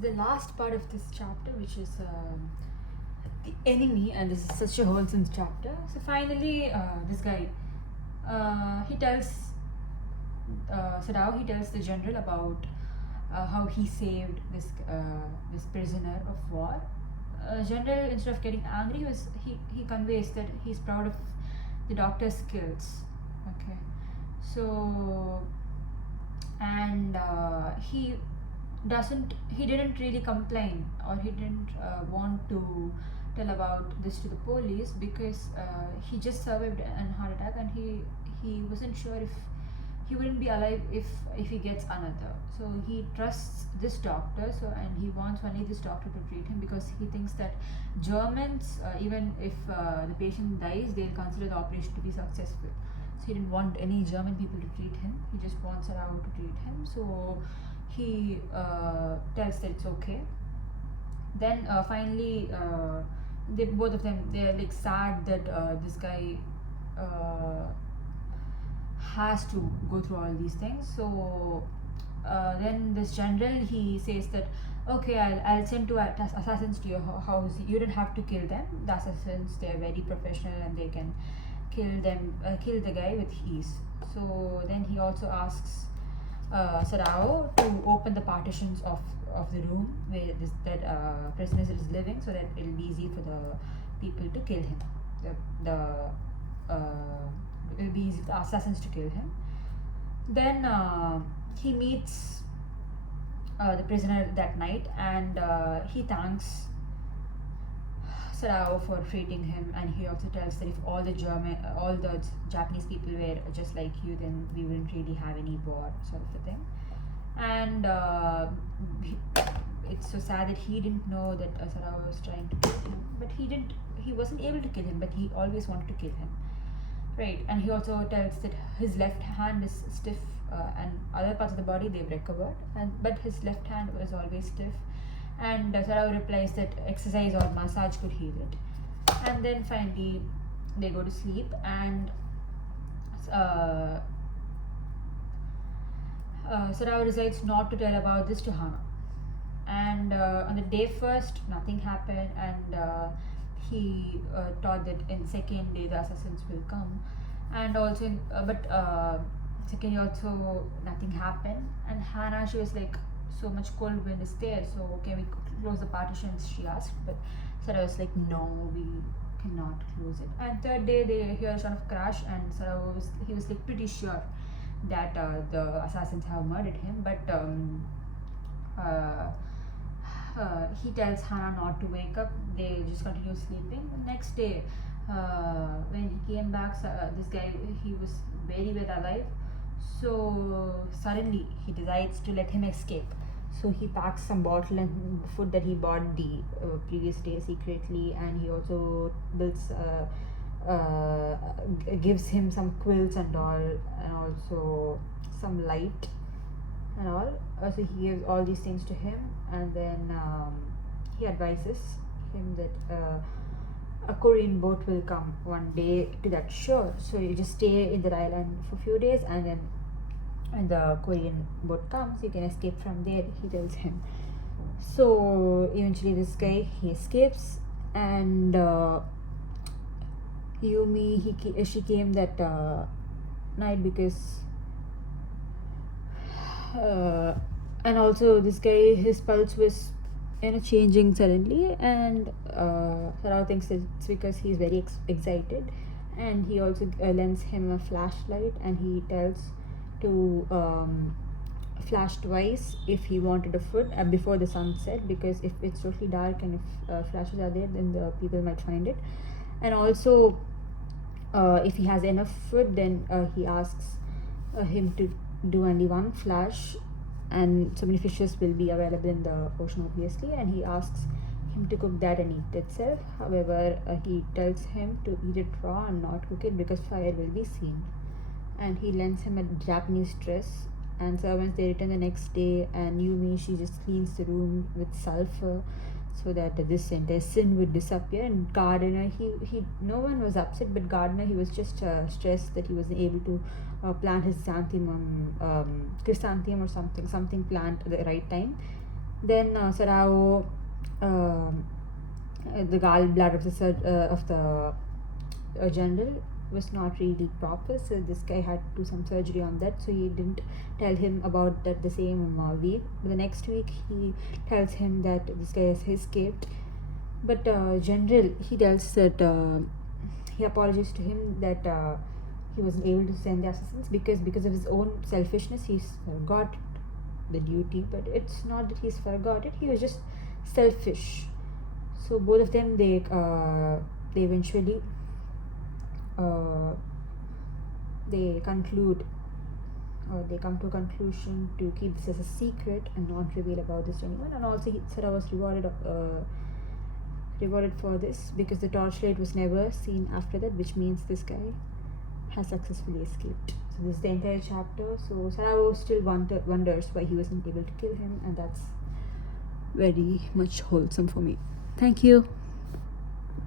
the last part of this chapter, which is the enemy, and this is such a wholesome chapter. So finally, this guy, he tells Sadao, he tells the general about how he saved this prisoner of war. General, instead of getting angry, he conveys that he's proud of the doctor's skills. Okay, so and he didn't really complain, or he didn't want to tell about this to the police, because he just survived a heart attack, and he wasn't sure if he wouldn't be alive if he gets another. So he trusts this doctor, and he wants only this doctor to treat him, because he thinks that Germans, even if the patient dies, they'll consider the operation to be successful. So he didn't want any German people to treat him. He just wants Sarao to treat him. So he tells that it's okay. Then finally, both of them, they're like sad that this guy has to go through all these things. So then this general, he says that, okay, I'll send two assassins to your house. You don't have to kill them. The assassins, they're very professional, and they can kill the guy with ease. So then he also asks Sarao to open the partitions of the room where that prisoner is living, so that it'll be easy for the people to kill him. It'll be easy for the assassins to kill him. Then he meets the prisoner that night, and he thanks Sarao for treating him, and he also tells that if all the Japanese people were just like you, then we wouldn't really have any war, sort of a thing. And it's so sad that he didn't know that Sarao was trying to kill him, but he wasn't able to kill him, but he always wanted to kill him, right? And he also tells that his left hand is stiff, and other parts of the body they've recovered, but his left hand was always stiff. And Sarao replies that exercise or massage could heal it. And then finally they go to sleep, and Sarao decides not to tell about this to Hana. And on the day first, nothing happened, and he thought that in second day the assassins will come, and also second day also nothing happened. And Hana, she was like, so much cold wind is there, so can we close the partitions, she asked. But Sarao was like, no, we cannot close it. And third day they hear a sort of crash, and Sarao was like pretty sure that the assassins have murdered him. But he tells Hana not to wake up. They just continue sleeping. The next day, when he came back, this guy, he was very well alive. So suddenly he decides to let him escape. So he packs some bottle and food that he bought the previous day secretly, and he also gives him some quilts and all, and also some light and all. So he gives all these things to him, and then he advises him that a Korean boat will come one day to that shore, so you just stay in that island for a few days, and then when the Korean boat comes, you can escape from there, he tells him. So eventually this guy, he escapes, and Yumi, she came that night because and also this guy, his pulse was changing suddenly, and Sarao thinks that it's because he's very excited, and he also lends him a flashlight, and he tells to flash twice if he wanted a food before the sunset, because if it's totally dark and if flashes are there, then the people might find it. And also if he has enough food, then he asks him to do only one flash, and so many fishes will be available in the ocean, obviously, and he asks him to cook that and eat itself. However, he tells him to eat it raw and not cook it, because fire will be seen. And he lends him a Japanese dress, and servants, they return the next day, and Yumi, she just cleans the room with sulfur so that this entire sin would disappear. And Gardner, he no one was upset, but Gardner, he was just stressed that he wasn't able to plant his chrysanthemum or something plant at the right time. Then Sarao, the gallbladder of the general was not really proper, so this guy had to do some surgery on that, so he didn't tell him about that the same week. But the next week he tells him that this guy has escaped, but general, he tells that he apologizes to him that he wasn't able to send the assassins because of his own selfishness he forgot the duty. But it's not that he's forgot it, he was just selfish. So both of them, they eventually they conclude, or they come to a conclusion to keep this as a secret and not reveal about this to anyone. And also Sarah was rewarded for this because the torchlight was never seen after that, which means this guy has successfully escaped. So this is the entire chapter. So Sarah still wonders why he wasn't able to kill him, and that's very much wholesome for me. Thank you.